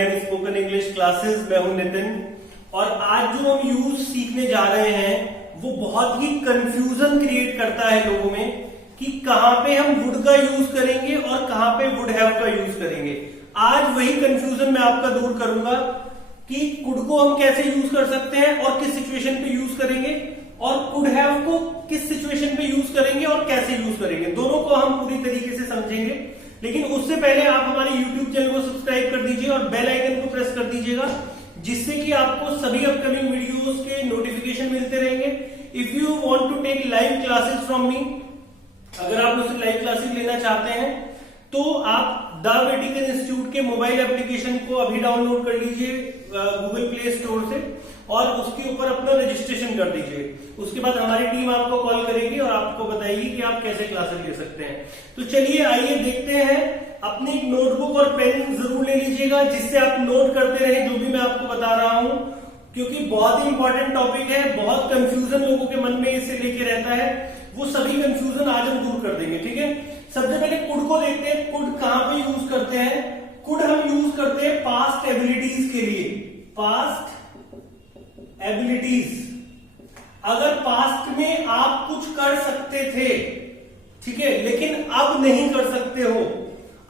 Online spoken English classes. मैं हूं नितिन और आज जो हम यूज सीखने जा रहे हैं वो बहुत ही कंफ्यूजन क्रिएट करता है लोगों में कि कहां पे हम वुड का यूज करेंगे और कहां पे वुड हैव का यूज करेंगे। आज वही कंफ्यूजन मैं आपका दूर करूंगा कि कुड को हम कैसे यूज कर सकते हैं और किस सिचुएशन पे यूज करेंगे, और कुड हैव को किस सिचुएशन पे यूज करेंगे और कैसे यूज करेंगे। दोनों को हम पूरी तरीके से समझेंगे, लेकिन उससे पहले आप हमारे YouTube चैनल को सब्सक्राइब कर दीजिए और बेल आइकन को प्रेस कर दीजिएगा, जिससे कि आपको सभी अपकमिंग वीडियोस के नोटिफिकेशन मिलते रहेंगे। If you want to take live classes from me, अगर आप मुझसे लाइव क्लासेस लेना चाहते हैं तो आप द वेटिकन इंस्टीट्यूट के मोबाइल एप्लीकेशन को अभी डाउनलोड कर लीजिए गूगल प्ले स्टोर से और उसके ऊपर अपना रजिस्ट्रेशन कर दीजिए। उसके बाद हमारी टीम आपको कॉल करेगी और आपको बताएगी कि आप कैसे क्लासेस ले सकते हैं। तो चलिए आइए देखते हैं। अपनी एक नोटबुक और पेन जरूर ले लीजिएगा, जिससे आप नोट करते रहे जो भी मैं आपको बता रहा हूं, क्योंकि बहुत ही इंपॉर्टेंट टॉपिक है। बहुत कंफ्यूजन लोगों के मन में इसे लेके रहता है, वो सभी कंफ्यूजन आज हम दूर कर देंगे। ठीक है, सबसे पहले कुड को देखते हैं। कुड कहां पे यूज करते हैं? कुड हम यूज करते हैं पास्ट एबिलिटीज के लिए। पास्ट एबिलिटीज, अगर पास्ट में आप कुछ कर सकते थे, ठीक है, लेकिन अब नहीं कर सकते हो,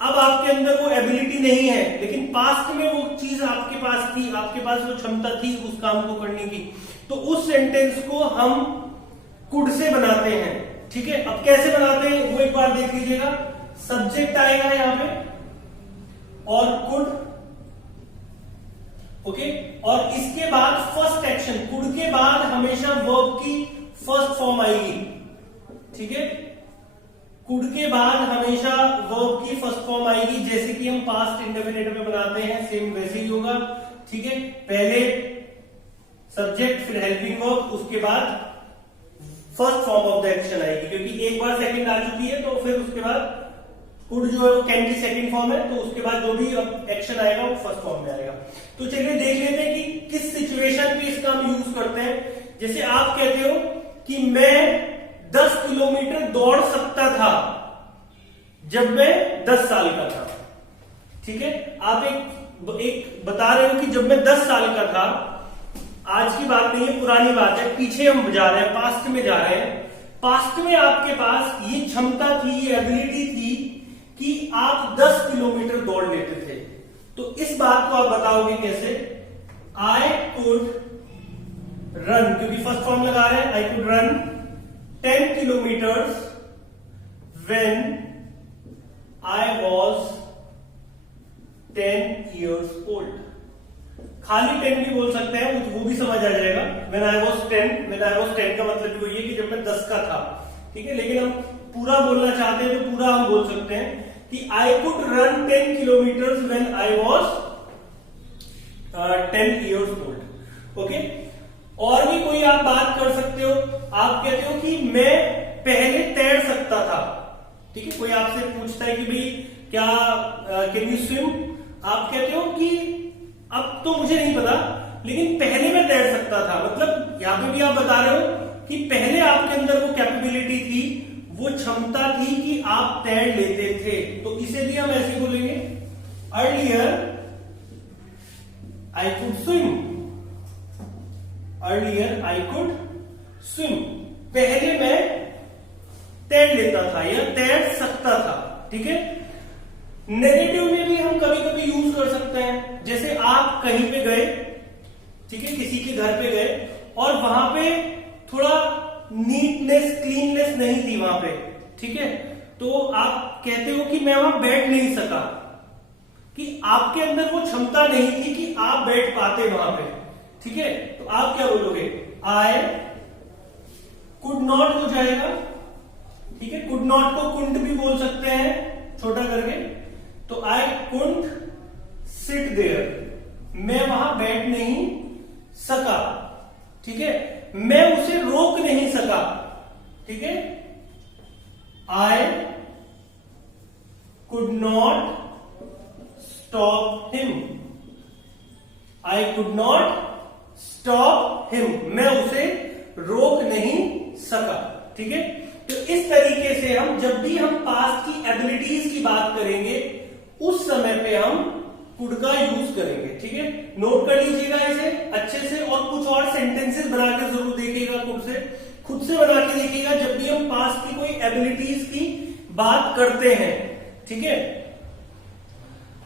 अब आपके अंदर वो एबिलिटी नहीं है, लेकिन पास्ट में वो चीज आपके पास थी, आपके पास वो क्षमता थी उस काम को करने की, तो उस सेंटेंस को हम कुड से बनाते हैं। ठीक है, अब कैसे बनाते हैं वो एक बार देख लीजिएगा। सब्जेक्ट आएगा यहां पे और कुड, ओके, और इसके बाद फर्स्ट एक्शन। कुड के बाद हमेशा वर्ब की फर्स्ट फॉर्म आएगी। ठीक है, कुड के बाद हमेशा वर्ब की फर्स्ट फॉर्म आएगी, जैसे कि हम पास्ट इंडेफिनिट में बनाते हैं, सेम वैसे ही होगा। ठीक है, पहले सब्जेक्ट, फिर हेल्पिंग वर्ब, उसके बाद first form of the action आएगी, क्योंकि एक बार सेकंड आ चुकी है तो फिर उसके बाद कुड जो है वो कैन की सेकंड फॉर्म है, तो उसके बाद जो भी एक्शन आएगा वो फर्स्ट फॉर्म में आएगा। तो चलिए देख लेते हैं कि किस सिचुएशन पे इसका हम यूज करते हैं। जैसे आप कहते हो कि मैं 10 किलोमीटर दौड़ सकता था जब मैं 10 साल का था। ठीक है, आप एक बता रहे हो कि जब मैं 10 साल का था, आज की बात नहीं है, पुरानी बात है, पीछे हम जा रहे हैं, पास्ट में जा रहे हैं। पास्ट में आपके पास ये क्षमता थी, ये एबिलिटी थी कि आप 10 किलोमीटर दौड़ लेते थे। तो इस बात को आप बताओगे कैसे? आई कुड रन, क्योंकि फर्स्ट फॉर्म लगा रहे हैं, I could run 10 kilometres when I was 10 years old। खाली 10 भी बोल सकते हैं, वो भी समझ आ जाएगा। When I was 10 का मतलब वही है कि जब मैं 10 का था। ठीक है, लेकिन हम पूरा बोलना चाहते हैं तो पूरा हम बोल सकते हैं कि I could run 10 kilometers when I was 10 years old। Okay, और भी कोई आप बात कर सकते हो। आप कहते हो कि मैं पहले तैर सकता था। ठीक है, कोई आपसे पूछता है कि भाई क्या कैन यू स्विम, आप कहते हो कि अब तो मुझे नहीं पता, लेकिन पहले मैं तैर सकता था। मतलब यहां पे भी आप बता रहे हो कि पहले आपके अंदर वो कैपेबिलिटी थी, वो क्षमता थी कि आप तैर लेते थे। तो इसे भी हम ऐसे बोलेंगे, earlier I could swim. Earlier I could swim, पहले मैं तैर लेता था या तैर सकता था। ठीक है, नेगेटिव में भी हम कभी कभी यूज कर सकते हैं। जैसे आप कहीं पे गए, ठीक है, किसी के घर पे गए और वहां पे थोड़ा नीटनेस, क्लीननेस नहीं थी वहां पे। ठीक है, तो आप कहते हो कि मैं वहां बैठ नहीं सका, कि आपके अंदर वो क्षमता नहीं थी कि आप बैठ पाते वहां पे। ठीक है, तो आप क्या बोलोगे? आई कुड नॉट हो जाएगा। ठीक है, कुड नॉट को कुंड भी बोल सकते हैं छोटा करके। तो आई कुंड सिट देयर, मैं वहां बैठ नहीं सका। ठीक है, मैं उसे रोक नहीं सका। ठीक है, I could not stop him. I could not stop him, मैं उसे रोक नहीं सका। ठीक है, तो इस तरीके से हम जब भी हम पास्ट की एबिलिटीज की बात करेंगे उस समय पे हम कुड का यूज करेंगे। ठीक है, नोट कर लीजिएगा इसे अच्छे से, और कुछ और सेंटेंसेस बना के जरूर देखिएगा, खुद से बना के देखिएगा जब भी हम पास्ट की कोई एबिलिटीज की बात करते हैं। ठीक है,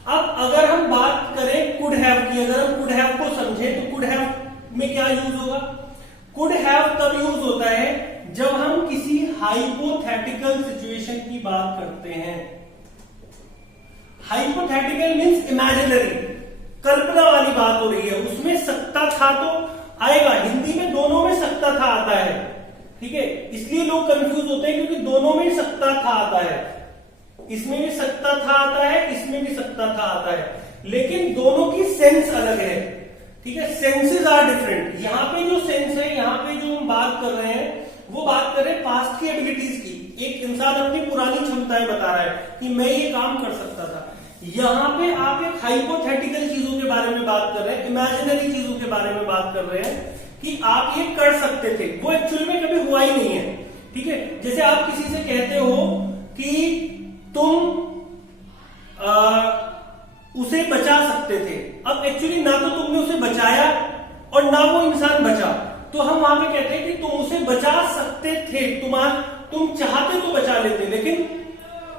अब अगर हम बात करें कुड हैव की, अगर हम कुड हैव को समझे तो कुड हैव में क्या यूज होगा? कुड हैव तब यूज होता है जब हम किसी हाइपोथेटिकल सिचुएशन की बात करते हैं। हाइपोथेटिकल मीन्स इमेजिनरी, कल्पना वाली बात हो रही है, उसमें सकता था तो आएगा। हिंदी में दोनों में सकता था आता है। ठीक है, इसलिए लोग कंफ्यूज होते हैं क्योंकि दोनों में सकता था आता है, इसमें भी सकता था आता है, इसमें भी सकता था आता है, लेकिन दोनों की सेंस अलग है। ठीक है, सेंसेस आर डिफरेंट। यहां पे जो सेंस है, यहां पे जो हम बात कर रहे हैं वो बात कर रहे हैं पास्ट की एबिलिटीज की। एक इंसान अपनी पुरानी क्षमताएं बता रहा है कि मैं ये काम कर सकता था। यहां पे आप एक हाइपोथेटिकल चीजों के बारे में बात कर रहे हैं, इमेजिनरी चीजों के बारे में बात कर रहे हैं कि आप ये कर सकते थे, वो एक्चुअली में कभी हुआ ही नहीं है। ठीक है, जैसे आप किसी से कहते हो कि तुम उसे बचा सकते थे, अब एक्चुअली ना तो तुमने उसे बचाया और ना वो इंसान बचा, तो हम वहां पे कहते हैं कि तुम उसे बचा सकते थे, तुम चाहते तो बचा लेते, लेकिन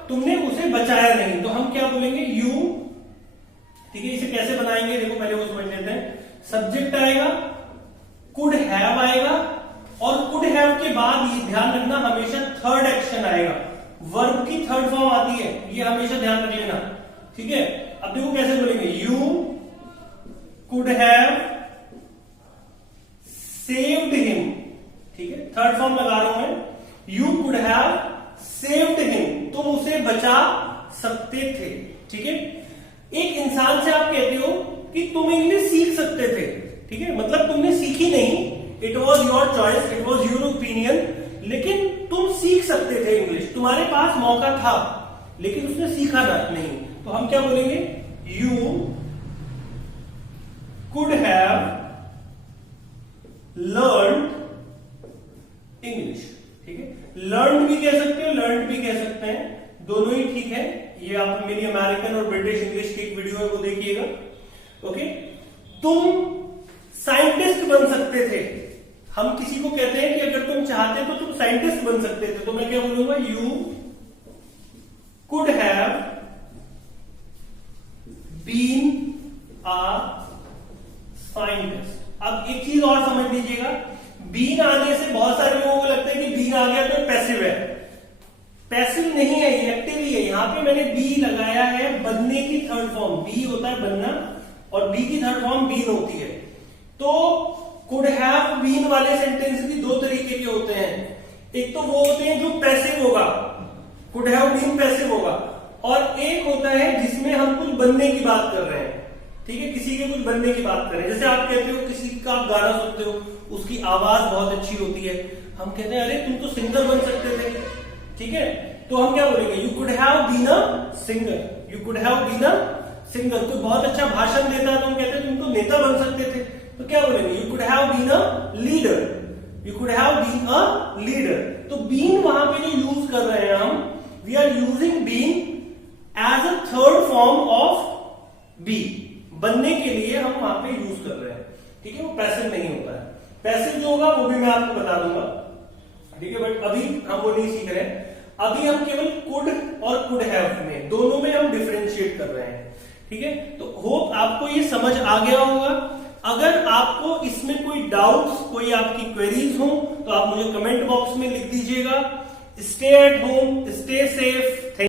तुमने उसे बचाया नहीं, तो हम क्या बोलेंगे? यू। ठीक है, इसे कैसे बनाएंगे देखो, पहले वो समझ लेते हैं। सब्जेक्ट आएगा, कुड हैव आएगा, और कुड हैव के बाद ये ध्यान रखना हमेशा थर्ड एक्शन आएगा, वर्ब की थर्ड फॉर्म आती है, ये हमेशा ध्यान रख लेना। ठीक है, अब देखो कैसे बोलेंगे? You could have saved him. ठीक है, थर्ड फॉर्म लगा रहा हूं मैं, you could have saved him, तुम उसे बचा सकते थे। ठीक है, एक इंसान से आप कहते हो कि तुम इंग्लिश सीख सकते थे। ठीक है, मतलब तुमने सीखी नहीं, it was your choice, it was your opinion, लेकिन तुम सीख सकते थे इंग्लिश, तुम्हारे पास मौका था, लेकिन उसने सीखा नहीं, तो हम क्या बोलेंगे? You could have learn English. ठीक है, लर्न भी कह सकते हो, लर्न भी कह सकते हैं, दोनों ही ठीक है। ये आप मेरी अमेरिकन और ब्रिटिश इंग्लिश की एक वीडियो है, वो देखिएगा। ओके, तुम साइंटिस्ट बन सकते थे। हम किसी को कहते हैं कि अगर तुम चाहते तो तुम साइंटिस्ट बन सकते थे, तो मैं क्या बोलूंगा? You could have been a scientist. अब एक चीज और समझ लीजिएगा, बीन आने से बहुत सारे लोगों को लगता है कि बीन आ गया तो पैसिव है। पैसिव नहीं है, ये एक्टिव ही है। यहां पे मैंने बी लगाया है, बनने की थर्ड फॉर्म, बी होता है बनना, और बी की थर्ड फॉर्म बीन होती है। तो कुड हैव बीन वाले सेंटेंस भी दो तरीके के होते हैं। एक तो वो होते हैं जो पैसिव होगा, कुड हैव बीन पैसिव होगा, और एक होता है जिसमें हम कुछ बनने की बात कर रहे हैं। ठीक है, किसी के कुछ बनने की बात कर रहे हैं। जैसे आप कहते हो किसी का आप गाना सुनते हो, उसकी आवाज बहुत अच्छी होती है, हम कहते हैं अरे तुम तो सिंगर बन सकते थे। ठीक है, तो हम क्या बोलेंगे? You could have been a singer, you could have been a singer. तो बहुत अच्छा भाषण देता है तो हम कहते हैं तुम तो नेता बन सकते थे, तो क्या बोलेंगे? You could have been a leader, you could have been a leader. तो बीन वहां पे जो यूज कर रहे हैं हम, we are using been as a third form of be, बनने के लिए हम वहां पे यूज कर रहे हैं। ठीक है, वो पैसिव नहीं होता है। पैसिव जो होगा वो भी मैं आपको बता दूंगा। ठीक है, बट अभी हम वो नहीं सीख रहे हैं। अभी हम केवल कुड और कुड हैव में, दोनों में हम डिफरेंशिएट कर रहे हैं। ठीक है, तो होप आपको ये समझ आ गया होगा। अगर आपको इसमें कोई डाउट्स, कोई आपकी क्वेरीज हो तो आप मुझे कमेंट बॉक्स में लिख दीजिएगा। Stay at home, stay safe.